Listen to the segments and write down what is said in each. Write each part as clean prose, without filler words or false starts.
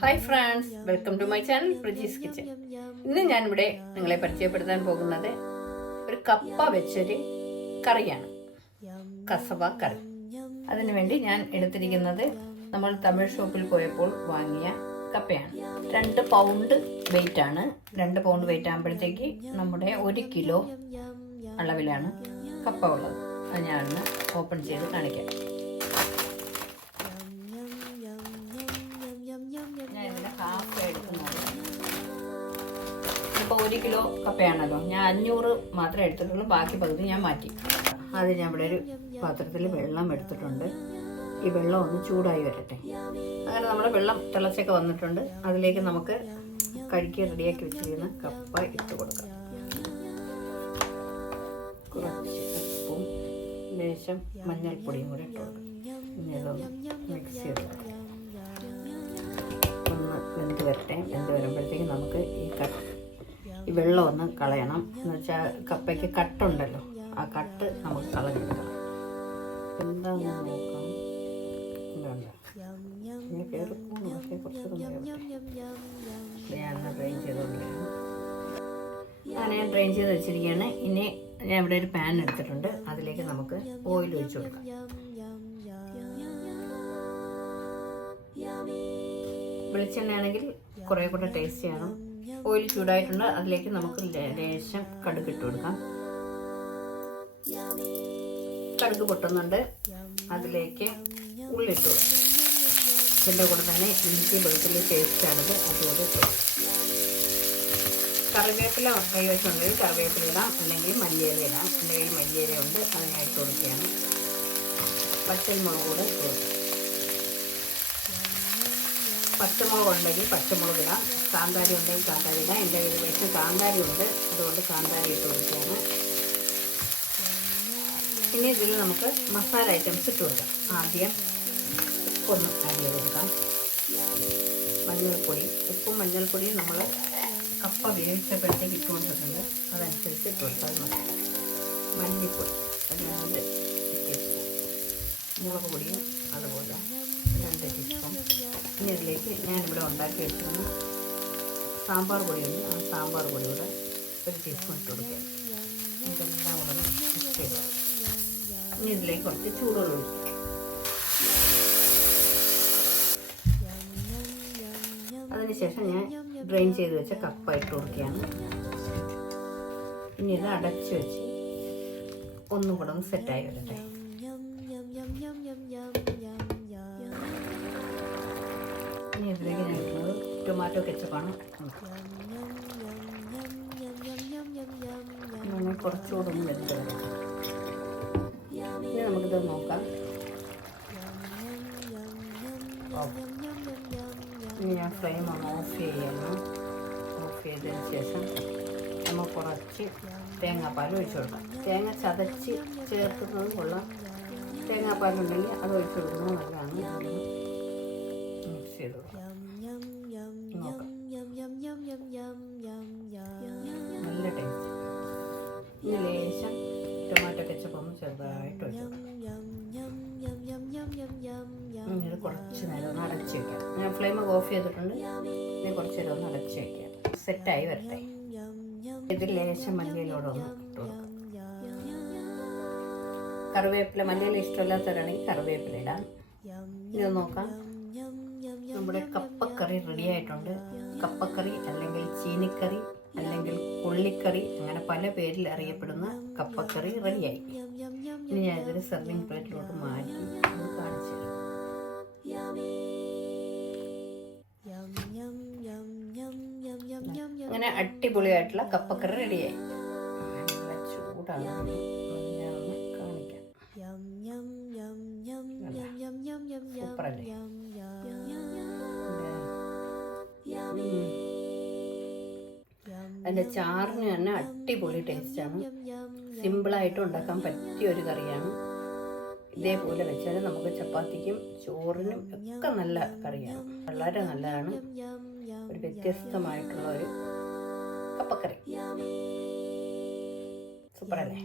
Hi friends, welcome to my channel Praji's kitchen. ഇന്ന് ഞാനിവിടെ നിങ്ങളെ പരിചയപ്പെടുത്താൻ പോകുന്നത് ഒരു കപ്പ വെച്ചൊരു കറിയാണ്, കസവ കറി. അതിനുവേണ്ടി ഞാൻ എടുത്തിരിക്കുന്നത് നമ്മൾ തമിഴ് ഷോപ്പിൽ പോയപ്പോൾ വാങ്ങിയ കപ്പയാണ്. 2 പൗണ്ട് വെയിറ്റ് ആണ്. 2 പൗണ്ട് വെയിറ്റ് ആകുമ്പോഴത്തേക്ക് നമ്മുടെ 1 കിലോ അളവിലാണ് കപ്പ ഉള്ളത്. അത് ഞാനൊന്ന് ഓപ്പൺ ചെയ്ത് കാണിക്കാം. ഹാഫ് എടുക്കുന്നത് ഇപ്പോൾ 1 കിലോ കപ്പയാണല്ലോ, ഞാൻ 500 മാത്രമേ എടുത്തിട്ടുള്ളൂ, ബാക്കി പകുതി ഞാൻ മാറ്റി. അത് ഞാൻ ഇവിടെ ഒരു പാത്രത്തിൽ വെള്ളം എടുത്തിട്ടുണ്ട്. ഈ വെള്ളം ഒന്ന് ചൂടായി വരട്ടെ. അങ്ങനെ നമ്മുടെ വെള്ളം തിളച്ചൊക്കെ വന്നിട്ടുണ്ട്. അതിലേക്ക് നമുക്ക് കഴുകി റെഡിയാക്കി വെച്ചിരിക്കുന്ന കപ്പ ഇട്ട് കൊടുക്കാം. കുറച്ച് ഉപ്പും ലേശം മഞ്ഞൾപ്പൊടിയും കൂടി ഇട്ട് കൊടുക്കാം. ഇനി ഇതൊന്ന് മിക്സ് ചെയ്ത് കൊടുക്കാം. ഒന്ന് വെന്ത് വരട്ടെ. വെന്ത് വരുമ്പോഴത്തേക്ക് നമുക്ക് ഈ വെള്ളം ഒന്ന് കളയണം. എന്ന് വെച്ചാൽ കപ്പയ്ക്ക് കട്ടുണ്ടല്ലോ, ആ കട്ട് നമുക്ക് കളഞ്ഞെടുക്കണം. എന്താണെന്ന് നോക്കാം. ഞാനൊന്ന് ഡ്രെയിൻ ചെയ്തുകൊണ്ടിരിക്കുകയാണ്. അങ്ങനെ ഞാൻ ഡ്രെയിൻ ചെയ്ത് വെച്ചിരിക്കുകയാണ്. ഇനി ഞാൻ ഇവിടെ ഒരു പാൻ എടുത്തിട്ടുണ്ട്. അതിലേക്ക് നമുക്ക് ഓയിൽ ഒഴിച്ചു കൊടുക്കാം. വെളിച്ചെണ്ണയാണെങ്കിൽ കുറേ കൂടെ ടേസ്റ്റ് ചെയ്യണം. ഓയിൽ ചൂടായിട്ടുണ്ട്. അതിലേക്ക് നമുക്ക് ലേശം കടുക് ഇട്ട് കൊടുക്കാം. കടുക് പൊട്ടുന്നുണ്ട്. അതിലേക്ക് ഉള്ളിട്ട് കൊടുക്കാം. ഇതിൻ്റെ കൂടെ തന്നെ ഇഞ്ചി വെളുത്തുള്ളി പേസ്റ്റാണിത്, അതുകൂടെ ഇട്ട് കൊടുക്കാം. കറിവേപ്പില കൈവശമുണ്ടെങ്കിൽ കറിവേപ്പില ഇടാം, അല്ലെങ്കിൽ മല്ലിയില ഇടാം. എൻ്റെ കയ്യിൽ മല്ലിയില ഉണ്ട്, അത് ഞാൻ ഇട്ട് കൊടുക്കുകയാണ്. പച്ചമുളക് കൂടെ ഇട്ട് കൊടുക്കാം. പച്ചമുളക് ഉണ്ടെങ്കിൽ പച്ചമുളക് ഇടാം, കാന്താരി ഉണ്ടെങ്കിൽ കാന്താരി ഇടാം. എൻ്റെ കയ്യിൽ വേഷം കാന്താരി ഉണ്ട്, അതുകൊണ്ട് കാന്താരി ഇട്ട് കൊടുക്കുകയാണ്. ഇനി ഇതിൽ നമുക്ക് മസാല ഐറ്റംസ് ഇട്ട് കൊടുക്കാം. ആദ്യം ഉപ്പൊന്ന് ആഡ് ചെയ്ത് കൊടുക്കാം. മഞ്ഞൾപ്പൊടി, ഉപ്പും മഞ്ഞൾപ്പൊടിയും നമ്മൾ കപ്പ വേവിച്ചപ്പോഴത്തേക്ക് ഇട്ട് കൊടുത്തിട്ടുണ്ട്, അതനുസരിച്ച് ഇട്ട് കൊടുത്താൽ മതി. മല്ലിപ്പൊടി 2 ടീസ്പൂൺ, മുളക് പൊടിയും അതുപോലെ 2 ടീസ്പൂൺ. ഇനി ഇതിലേക്ക് ഞാനിവിടെ ഉണ്ടാക്കി വെച്ചിരുന്ന സാമ്പാർ പൊടിയുണ്ട്, ആ സാമ്പാർ പൊടി കൂടെ 1 ടീസ്പൂൺ ഇട്ട് കൊടുക്കുക. ഇതെല്ലാം കൂടെ മിക്സ് ചെയ്ത് ഇനി ഇതിലേക്ക് കുറച്ച് ചൂടുവെള്ളം ഒഴിക്കുക. അതിനുശേഷം ഞാൻ ഡ്രെയിൻ ചെയ്ത് വെച്ച കപ്പ ഇട്ട് കൊടുക്കുകയാണ്. ഇനി ഇത് അടച്ച് വെച്ച് ഒന്നും കൂടെ ഒന്ന് സെറ്റായി വരട്ടെ. ഇനി ഇതിലേക്ക് ഞാൻ ഇടുന്നത് ടൊമാറ്റോ കെച്ചപ്പാണ്. കുറച്ചുകൂടെ ഒന്ന് വെച്ച് വരാം. ഇനി നമുക്കിത് നോക്കാം. ഇനി ഞാൻ ഫ്ലെയിം ഒന്ന് ഓഫ് ചെയ്യണം. ഓഫ് ചെയ്തതിന് ശേഷം നമ്മൾ കുറച്ച് തേങ്ങാപ്പാൽ ഒഴിച്ചു കൊടുക്കാം. തേങ്ങ ചതച്ച് ചേർക്കുന്നത് കൊള്ളാം, തേങ്ങാപ്പാലുണ്ടെങ്കിൽ അത് ഒഴിച്ചു കൊടുക്കുന്നത് നല്ലതാണ്. മിക്സ് ചെയ്ത് കൊടുക്കാം. നോക്കാം, നല്ല ടേസ്റ്റ്. ഇനി ലേശം ടൊമാറ്റോ കെച്ചപ്പ് ഒന്ന് ചെറുതായിട്ട് ഒഴിച്ചു കൊടുക്കാം. ഇത് കുറച്ച് നേരം ഒന്ന് അടച്ച് വയ്ക്കാം. ഞാൻ ഫ്ലെയിം ഓഫ് ചെയ്തിട്ടുണ്ട്. ഇനി കുറച്ച് നേരം ഒന്ന് അടച്ച് വയ്ക്കാം, സെറ്റായി വരട്ടെ. ഇതിൽ ലേശം മല്ലിയിലൂടെ ഒന്ന് ഇട്ട് കൊടുക്കാം. കറിവേപ്പില, മല്ലിയില ഇഷ്ടമില്ലാത്തവരാണെങ്കിൽ കറിവേപ്പില ഇടാം. ഇത് നോക്കാം, നമ്മുടെ കപ്പക്കറി റെഡി ആയിട്ടുണ്ട്. കപ്പക്കറി അല്ലെങ്കിൽ ചീനിക്കറി അല്ലെങ്കിൽ ഉള്ളിക്കറി, അങ്ങനെ പല പേരിൽ അറിയപ്പെടുന്ന കപ്പക്കറി റെഡിയായി. ഇനി ഞാൻ ഇതൊരു സെർവിങ് പ്ലേറ്റിലോട്ട് മാറ്റി കാണിച്ചു തരാം. അങ്ങനെ അടിപൊളിയായിട്ടുള്ള കപ്പക്കറി റെഡിയായി. നല്ല ചൂടാണ്, ഞാൻ ഒന്ന് കാണിക്കാം. സൂപ്പറല്ലേ? അതിൻ്റെ ചാറിന് തന്നെ അടിപൊളി ടേസ്റ്റാണ്. സിമ്പിളായിട്ട് ഉണ്ടാക്കാൻ പറ്റിയ ഒരു കറിയാണ്. ഇതേപോലെ വെച്ചാൽ നമുക്ക് ചപ്പാത്തിക്കും ചോറിനും ഒക്കെ നല്ല കറിയാണ്. വളരെ നല്ലതാണ്. ഒരു വ്യത്യസ്തമായിട്ടുള്ള ഒരു കപ്പക്കറി. സൂപ്പറല്ലേ?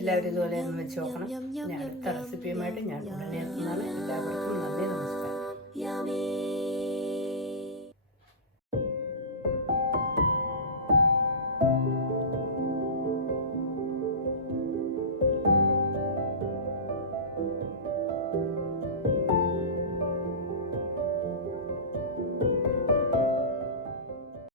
എല്ലാവരും ഇതുപോലെ ഒന്ന് വെച്ച് നോക്കണം. ഞാൻ അടുത്ത റെസിപ്പിയുമായിട്ട് ഞാൻ ഉടനെ എത്തുന്നതാണ്. എല്ലാവർക്കും നന്ദി, നമസ്കാരം.